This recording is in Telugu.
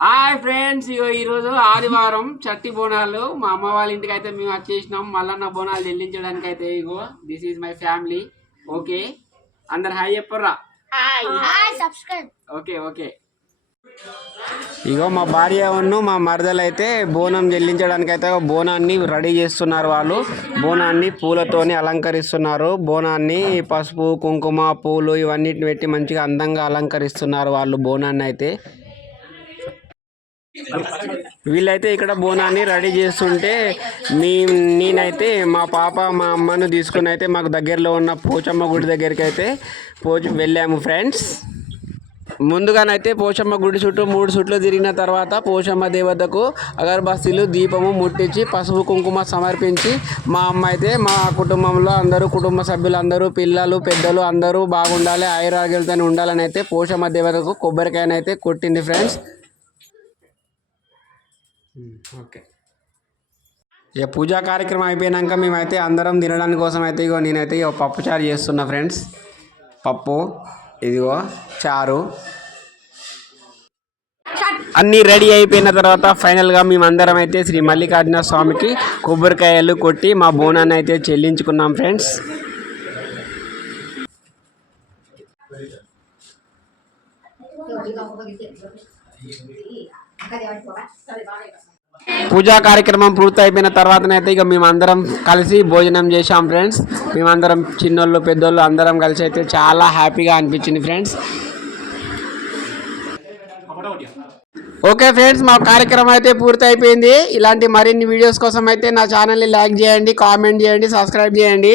హాయ్ ఫ్రెండ్స్, ఈరోజు ఆదివారం చట్టి బోనాలు మా అమ్మ వాళ్ళ ఇంటికి అయితే మేము వచ్చేసినాం. మల్లన్న బోనాలు చెల్లించడానికి అయితే this is my family. Okay, అందరు హాయ్ చెప్పర్రా. Okay okay. మా భార్య మా మరదలు అయితే బోనం చెల్లించడానికి అయితే బోనాన్ని రెడీ చేస్తున్నారు. వాళ్ళు బోనాన్ని పూలతోని అలంకరిస్తున్నారు. బోనాన్ని పసుపు కుంకుమ పూలు ఇవన్నిటిని పెట్టి మంచిగా అందంగా అలంకరిస్తున్నారు వాళ్ళు బోనాన్ని అయితే. వీళ్ళైతే ఇక్కడ బోనాన్ని రెడీ చేస్తుంటే నేనైతే మా పాప మా అమ్మను తీసుకుని అయితే మాకు దగ్గరలో ఉన్న పోచమ్మ గుడి దగ్గరికి అయితే వెళ్ళాము ఫ్రెండ్స్. ముందుగానైతే పోచమ్మ గుడి చుట్టూ 3 చుట్లు తిరిగిన తర్వాత పోచమ్మ దేవతకు అగరబస్తీలు దీపము ముట్టించి పసుపు కుంకుమ సమర్పించి మా అమ్మ అయితే మా కుటుంబంలో అందరూ కుటుంబ సభ్యులందరూ పిల్లలు పెద్దలు అందరూ బాగుండాలి ఆయురారోగ్యాలతో ఉండాలని అయితే పోచమ్మ దేవతకు కొబ్బరికాయనైతే కొట్టింది ఫ్రెండ్స్. ఓకే, ఇక పూజా కార్యక్రమం అయిపోయాక మేమైతే అందరం తినడానికి కోసం అయితే నేనైతే పప్పు చారు చేస్తున్నా ఫ్రెండ్స్. పప్పు చారు అన్నీ రెడీ అయిపోయిన తర్వాత ఫైనల్గా మేమందరం అయితే శ్రీ మల్లికార్జున స్వామికి కొబ్బరికాయలు కొట్టి మా బోనాన్ని అయితే చెల్లించుకున్నాం ఫ్రెండ్స్. పూజా కార్యక్రమం పూర్తి అయిపోయిన తర్వాతనైతే మేమందరం కలిసి భోజనం చేశాం ఫ్రెండ్స్. మేమందరం చిన్నోళ్ళు పెద్దోళ్ళు అందరం కలిసి అయితే చాలా హ్యాపీగా అనిపించింది ఫ్రెండ్స్. ఓకే ఫ్రెండ్స్, మా కార్యక్రమం అయితే పూర్తి అయిపోయింది. ఇలాంటి మరిన్ని వీడియోస్ కోసం అయితే నా ఛానల్ని లైక్ చేయండి, కామెంట్ చేయండి, సబ్స్క్రైబ్ చేయండి.